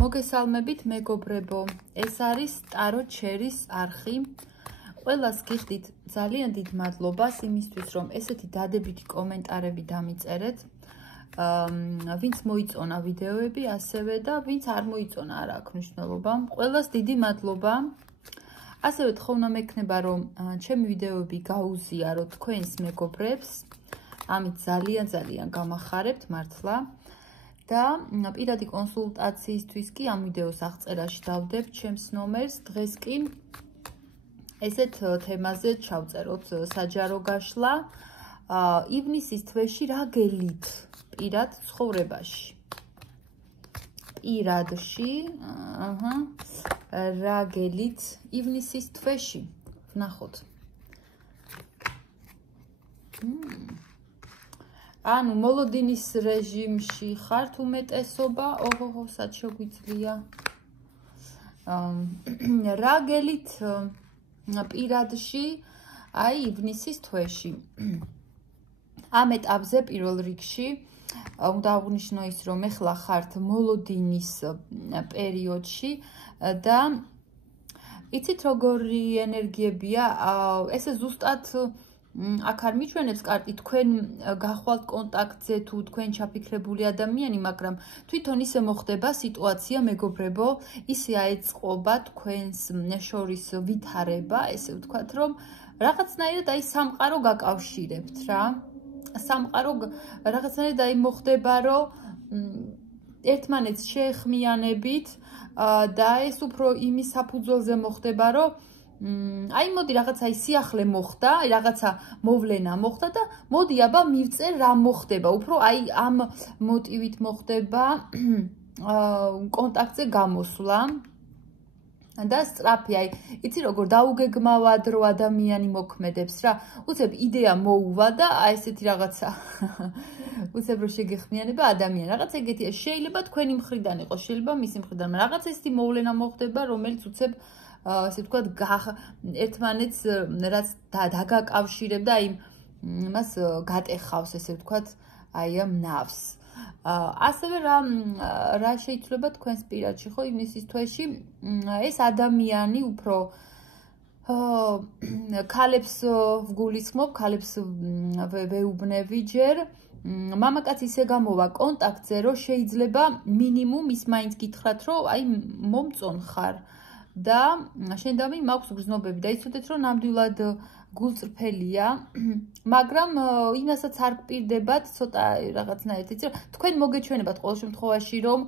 მოგესალმებით მეგობრებო, ეს არის ტარო ჩერის არხი. ყველას გიხდით ძალიან დიდ მადლობას იმისთვის, რომ ესეთი დადებითი კომენტარები დამიწერეთ. ვინც მოიწონა ვიდეოები, ასევე და ვინც არ მოიწონა, არ აქვს მნიშვნელობა. ყველას დიდი მადლობა. ასევე თხოვნა მექნება, რომ ჩემი ვიდეოები გაუზიაროთ თქვენს მეგობრებს. ამით ძალიან გამახარებთ მართლა. და პირადი კონსულტაციისთვის კი ამ ვიდეოს აღწერაში დავდებთ ჩემს ნომერს. დღეს კი ესეთ თემაზე ჩავწეროთ საჯარო გაშლა. ივნისის თვეში რა გელით პირად ცხოვრებაში? პირადში, რა გელით ივნისის თვეში? ვნახოთ. ანუ მოლოდინის რეჟიმში ხართ უმეტესობა, ოღო, სად შეგვიძლია. რა გელით პირადში, აი ივნისის თვეში. ამ ეტაპზე პირველ რიგში უნდა აღვნიშნო ის, რომ ეხლა ხართ მოლოდინის პერიოდში და იცით როგორი ენერგიებია, ესე ზუსტად აქ არ მიჩვენებს კარტი თქვენ გახვალთ კონტაქტზე თუ თქვენ ჩაფიქრებული ადამიანი, მაგრამ თვითონ ისე მოხდება სიტუაცია მეგობრებო, ისე აეწყობა თქვენს შორის ვითარება, ესე ვთქვათ, რომ რაღაცნაირად აი სამყარო გაკავშირებთ რა. სამყარო რაღაცნაირად აი მოხდება, რომ ერთმანეთს შეეხმიანებით და ეს უფრო იმის საფუძველზე მოხდება, რომ აი მოდი რაღაცა სიახლე მოხდა, რაღაცა მოვლენა მოხდა და მოდი აბა მივწერ რა მოხდება. უფრო აი ამ მოტივით მოხდება კონტაქტზე გამოსვლა. და სწრაფი, აი, იცი როგორ დაუგეგმავად რო ადამიანი მოქმედებს რა. უცებ იდეა მოუვა და აი ესეთი რაღაცა უცებ რო შეგეხმიანება ადამიანი. რაღაცა ეგეთია, შეიძლება თქვენი მხრიდან იყოს, შეიძლება მისი მხრიდან, მაგრამ რაღაცა ესეთი მოვლენა მოხდება, რომელიც უცებ ასე ვთქვათ, ერთმანეთს რაც დაგაკავშირებდა, აი იმას გატეხავს, ესე ვთქვათ, აი ამ ნავს. ასევე რა შეიძლება თქვენს პირადში, ხო, ივნისის თვეში, ეს ადამიანი უფრო ქალებს ვგულისხმობ, ქალებს ვეუბნები ჯერ. მამაკაც ისე გამოვა კონტაქტზე, რომ შეიძლება მინიმუმ ის მაინც გითხრათ, რომ აი მომწონ ხარ. და შენ და მე მაქვს გრძნობები და იცოდეთ, რომ ნამდვილად გულწრფელია, მაგრამ იმასაც არ გპირდებათ, ცოტა რაღაცნაირად იცი, რომ თქვენ მოგეჩვენებათ ყოველ შემთხვევაში, რომ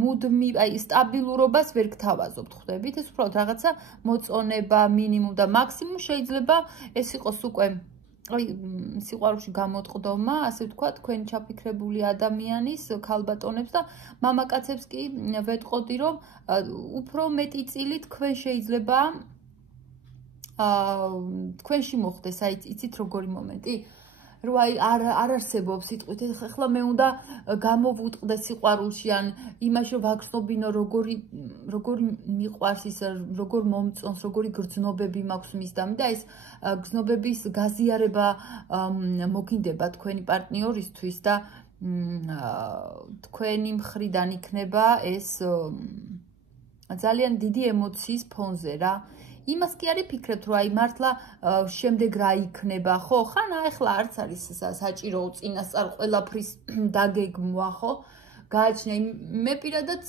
მუდმივ, აი სტაბილურობას ვერ გთავაზობთ, ხვდებით, ეს უბრალოდ რაღაცა მოწონება მინიმუმ და მაქსიმუმ შეიძლება ეს იყოს უკვე აი სიყვარულში გამოტყდომა, ასე ვთქვათ, თქვენი ჩაფიქრებული ადამიანის ქალბატონებს და მამაკაცებს კი ვეტყოდი, რომ უფრო მეტი წილი თქვენ შეიძლება თქვენში მოხდეს, აი იცით როგორი მომენტი, რომ აი არ არსებობს სიტყვით, ეხლა მე უნდა გამოვუტყდე სიყვარულში ან იმაში რომ ვაგრძნობინო როგორი მიყვარს ის, როგორ მომწონს, როგორი გრძნობები მაქვს მისდამი და ეს გრძნობების გაზიარება მოგინდება თქვენი პარტნიორისთვის და თქვენი მხრიდან იქნება ეს ძალიან დიდი ემოციის ფონზე რა. იმას კი არ იფიქრებთ, რომ აი მართლა შემდეგ რა იქნება, ხო? ხან ახლა არც არის საჭირო წინასწარ ყველაფრის დაგეგმვა, ხო? გააჩნია, მე პირადად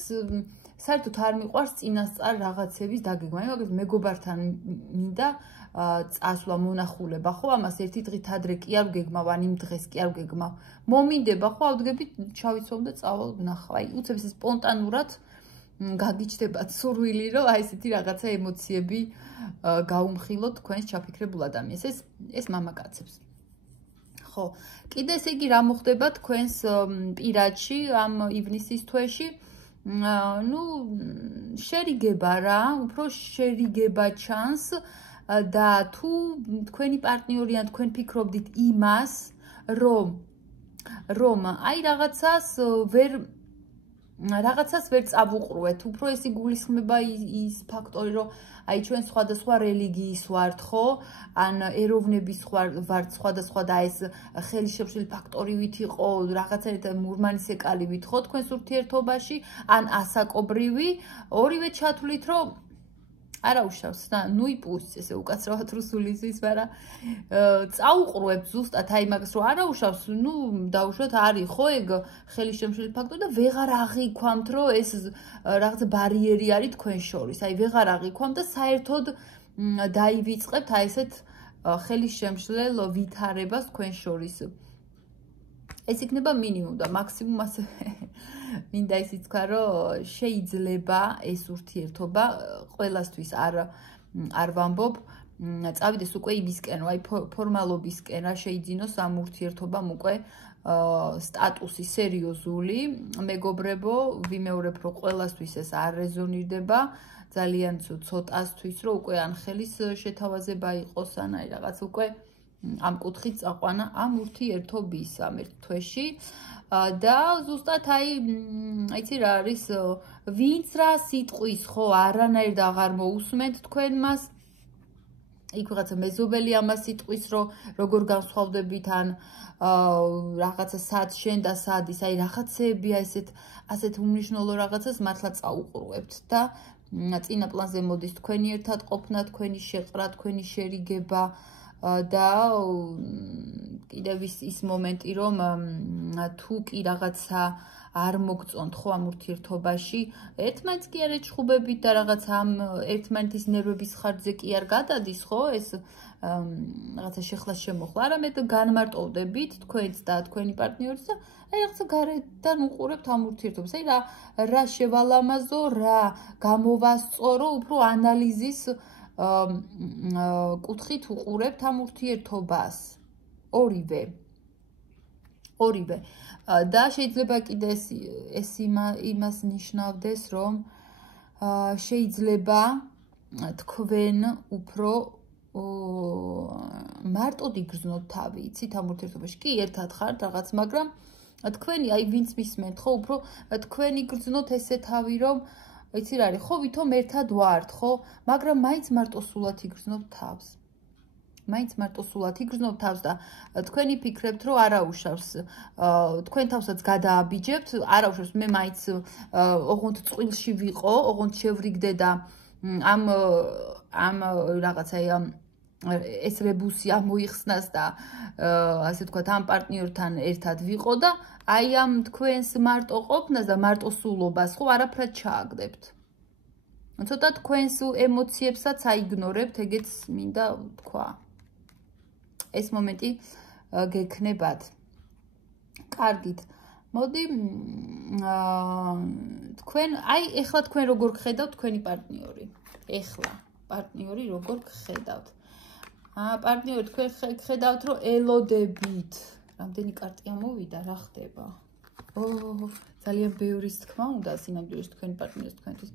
საერთოდ არ მიყვარს წინასწარ რაღაცების დაგეგმა. მაგალითად, მეგობართან მინდა წასვლა, მონახულება, ხო? ამას ერთი დღით ადრე კი არ ვგეგმავ, ან იმ დღეს კი არ ვგეგმავ. მომინდება, ხო? ავდგებით, ჩავიცვალ და წავალ ვნახავ. აი, უცებ ეს სპონტანურად გაგიჩნდებათ სურვილი, რომ აი ესეთი რაღაცა ემოციები გაუმხილოთ თქვენს ჩაფიქრებულ ადამიანს. ეს მამაკაცებს. ხო, კიდე ესე იგი რა მოხდება თქვენს პირადში ამ ივნისის თვეში? ნუ შერიგება რა, უფრო შერიგება ჩანს და თუ თქვენი პარტნიორი ან თქვენ ფიქრობდით იმას, რომ აი რაღაცას ვერ რაღაცას ვერ წავუყრუეთ, უფრო ეს იგულისხმება ის ფაქტორი, რომ აი ჩვენ სხვადასხვა რელიგიის ვართ, ხო? ან ეროვნების ვართ სხვადასხვა და ეს ხელისშემშლელი ფაქტორივით იყო რაღაცა მურმანისეკალივით, ხო, თქვენს ურთიერთობაში, ან ასაკობრივი, ორივე ჩათვლით, რომ არა უშავს და ნუ იპუსს ესე უკაცრავად რუსულისთვის, მაგრამ წაუყრუებთ ზუსტად აი მაგას, რომ არა უშავს, ნუ დაუშვათ არის ხო ეგ ხელისშემშლელი ფაქტორი და ვეღარ აღიქვამთ, რომ ეს რაღაცა ბარიერი არის თქვენ შორის. აი ვეღარ აღიქვამთ და საერთოდ დაივიწყებთ აი ესეთ ხელისშემშლელ ვითარებას თქვენ შორის. ეს იქნება მინიმუმ და მაქსიმუმ ასე მინდა ისიც თქვა, რომ შეიძლება ეს ურთიერთობა ყველასთვის არ ვამბობ, წავიდეს უკვე იმისკენ, აი ფორმალობისკენ, რა შეიძინოს ამ ურთიერთობამ უკვე სტატუსი სერიოზული, მეგობრებო, ვიმეორებ, რომ ყველასთვის ეს არ რეზონირდება, ძალიან ცოტასთვის, რომ უკვე ან ხელის შეთავაზება იყოს, ან აი რაღაც უკვე ამ კუთხით წაყვანა ამ ურთიერთობის ამ ერთ თვეში და ზუსტად აი იცი რა არის ვინც რა სიტყვის ხო არანაირად აღარ მოусმენთ თქვენ მას იქ რაღაცა მეზობელი ამას სიტყვის რომ როგორ განსხვავდებით ან რაღაცა სად შენ და სად ის აი რაღაცეები ასეთ უმნიშვნელო რაღაცას მართლა წაუყრუებთ და წინა პლანზე მოდის თქვენი ერთად ყოფნა, თქვენი შეყრა, თქვენი შერიგება და კიდევ ის მომენტი რომ თუ კი რაღაცა არ მოგწონთ ხო ამ ურთიერთობაში ერთმანეთს კი არ ეჩხუბებით და რაღაც ამ ერთმანეთის ნერვების ხარჯზე კი არ გადადის ხო ეს რაღაცა შეხლა შემოხლა არამედ განმარტოვდებით თქვენს და თქვენი პარტნიორის და აი რაღაცა გარედან უყურებთ ამ ურთიერთობას აი რა შევალამაზო რა გამოვასწორო უფრო ანალიზის კუთხით უყურებთ ამ ურთიერთობას ორივე და შეიძლება კიდე ეს იმას ნიშნავდეს რომ შეიძლება თქვენ უფრო მარტოდ იგრძნოთ თავი იცით ამ ურთიერთობაში კი ერთად ხართ რაღაც მაგრამ თქვენი აი ვინც მისმენთ ხო უფრო თქვენი იგრძნოთ ესე თავი რომ იცი რა არის ხო ვითომ ერთად ვართ ხო მაგრამ მაინც მარტოსულად იგრძნობ თავს და თქვენი ფიქრებთ რომ არა უშავს თქვენ თავსაც გადააბიჯებთ არა უშავს მე მაინც ოღონდ წყვილში ვიყო ოღონდ შევრიგდე და ამ რაღაცა ეს რებუსი ამოიხსნას და ასე თქვა ამ პარტნიორთან ერთად ვიყო და აი ამ თქვენს მარტო ყოფნას და მარტოსულობას ხო არაფრად ჩააგდებთ. ცოტა თქვენს ემოციებსაც აიგნორებთ, ეგეც მინდა თქვა. ეს მომენტი გექნებათ. კარგით. მოდი თქვენ აი ეხლა თქვენ როგორ გხედავთ თქვენი პარტნიორი? ეხლა პარტნიორი როგორ გხედავთ? პარტნიორი თქვენ გხედავთ რომ ელოდებით. რამდენი კარტია მოვიდა, რა ხდება? ძალიან ბევრის თქმა უნდა სინამდვილეში თქვენი პარტნიორის თქვენთვის.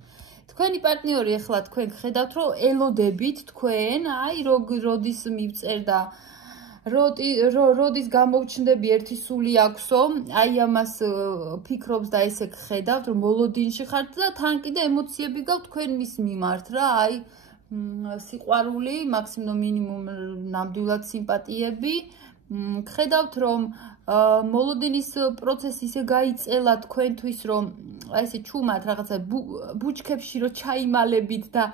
თქვენი პარტნიორი ეხლა თქვენ გხედავთ რომ ელოდებით თქვენ, აი როდის მივწერ და როდის გამოვჩნდები ერთი სული აქვსო, აი ამას ფიქრობს და ესე გხედავთ რომ მოლოდინში ხართ და თან კიდე ემოციები გაქვთ თქვენ მის მიმართ რა, აი სიყვარული, მაქსიმუმ მინიმუმ ნამდვილად სიმპათიები გხედავთ რომ მოლოდინის პროცესი ისე გაიწელა თქვენთვის რომ აი ესე ჩუმად რაღაცა ბუჩქებში რო ჩაიმალებით და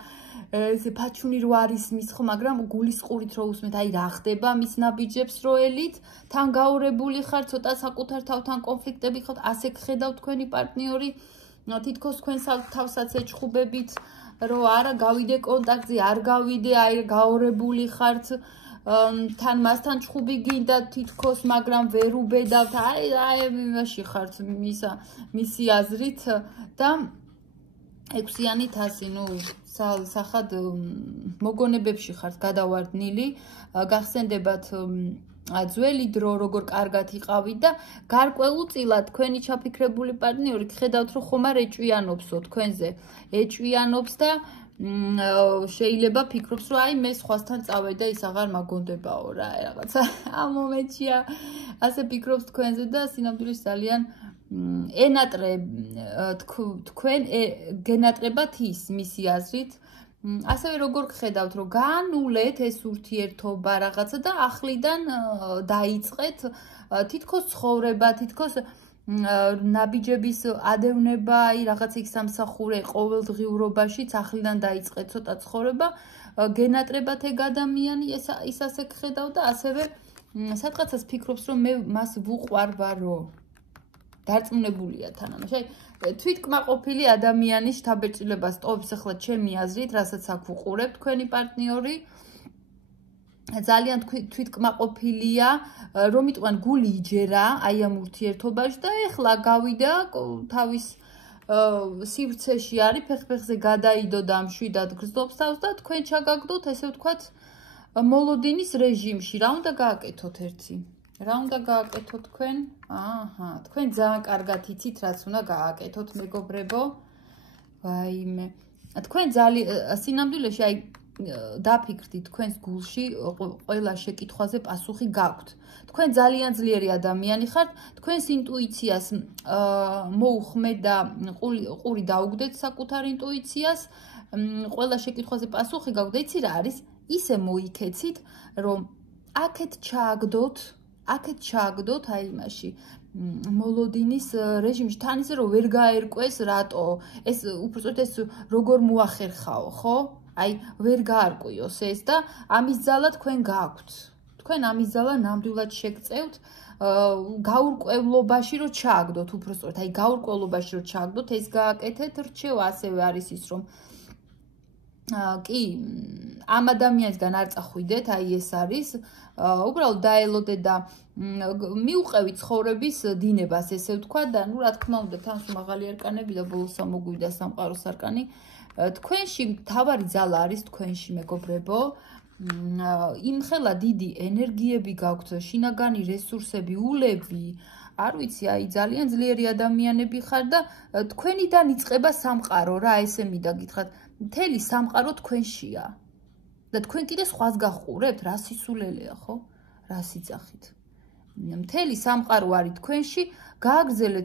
ესე ფაჩუნი რო არის მის ხო მაგრამ გულისყურით რო უსმენთ აი რა ხდება მის ნაბიჯებს რო ელით თან გაურებული ხარ ცოტა საკუთარ თავთან კონფლიქტები ხართ ასე გხედავთ თქვენი პარტნიორი თითქოს თქვენ თავსაც ეჩხუბებით რომ არა გავიდე კონტაქტზე არ გავიდე აი გაურებული ხართ თან მასთან ჩხუბი გინდა თითქოს მაგრამ ვერ უბედავთ აი იმაში ხართ მისი აზრით და 6-იანი თასი ნუ სახად მოგონებებში ხართ გადავარდნილი გახსენდებათ ძველი დრო როგორ კარგად იყავით და გარკვეულწილად თქვენი ჩაფიქრებული პარტნიორი გხედავთ რომ ხომ არ ეჭვიანობსო თქვენზე ეჭვიანობს და შეიძლება ფიქრობს რომ აი მე სხვასთან წავედი და ის აღარ მაგონდებაო რა რაღაცა ამ მომენტია ასე ფიქრობს თქვენზე და სინამდვილეში ძალიან ენატრე თქვენ გენატრებათ ის მისი აზრით ასევე როგორ გხედავთ რომ განულეთ ეს ურთიერთობა რაღაცა და ახლიდან დაიწყეთ თითქოს ცხოვრება თითქოს ნაბიჯების ადევნება აი რაღაც იქ სამსახურე ყოველდღიურობაში ახლიდან დაიწყეთ ცოტა ცხოვრება გენატრებათ ეგ ადამიანი ის ასე გხედავ და ასევე სადღაცას ფიქრობს რომ მე მას ვუყვარვარო დარწმუნებულია თანამშრომელი თვითკმაყოფილი ადამიანის შთაბეჭდილებას ტოვებს ახლა ჩემი აზრით, რასაც აქ ვუყურებ თქვენი პარტნიორი ძალიან თვითკმაყოფილია, რომ იტყვიან გული იჯერა აი ამ ურთიერთობაში და ეხლა გავიდა თავის სივრცეში არის, ფეხზე გადაიდო და მშვიდად გრძნობს თავს და თქვენ ჩაგაგდოთ, ესე ვთქვათ, მოლოდინის რეჟიმში. რა უნდა გააკეთოთ ერთი? რა უნდა გააკეთოთ თქვენ? აჰა, თქვენ ძალიან კარგად იცით, რაც უნდა გააკეთოთ, მეგობრებო. ვაიმე. თქვენ ძალიან სინამდვილეში აი დაფიქრდით თქვენს გულში ყველა შეკითხვაზე პასუხი გაქვთ. თქვენ ძალიან ძლიერი ადამიანი ხართ, თქვენს ინტუიციას მოუხმეთ და ყური დაუგდეთ საკუთარ ინტუიციას, ყველა შეკითხვაზე პასუხი გაქვთ. და იცი რა არის? ისე მოიქეცით, რომ აქეთ ჩააგდოთ აი იმაში მოლოდინის რეჟიმში თან ისე რომ ვერ გაერკვეს რატო ეს უბრალოდ ეს როგორ მოახერხაო ხო აი ვერ გაარკვიოს ეს და ამის ძალა თქვენ გააქვთ თქვენ ამის ძალა ნამდვილად შეგწევთ გაურკვევლობაში რომ ჩააგდოთ უბრალოდ აი გაურკვევლობაში რომ ჩააგდოთ ეს გააკეთეთ რჩევა ასევე არის ის რომ კი ამ ადამიანისგან არ წახვიდეთ აი ეს არის უბრალოდ დაელოდეთ და მიუყევით ცხოვრების დინებას ესე ვთქვა და ნუ რა თქმა უნდა თან მაღალი არკანები და ბოლოს მოგვიდა სამყაროს არკანი თქვენში თავარი ძალა არის თქვენში მეგობრებო იმხელა დიდი ენერგიები გაქვთ შინაგანი რესურსები ულები არ ვიცი აი ძალიან ძლიერი ადამიანები ხარ და თქვენიდან იწყება სამყარო რა ესე მინდა გითხრათ მთელი სამყარო თქვენშია და თქვენ კიდე სხვას გახურებთ რა სისულელეა ხო რა სიძახით მთელი სამყარო არის თქვენში გააგრძელეთ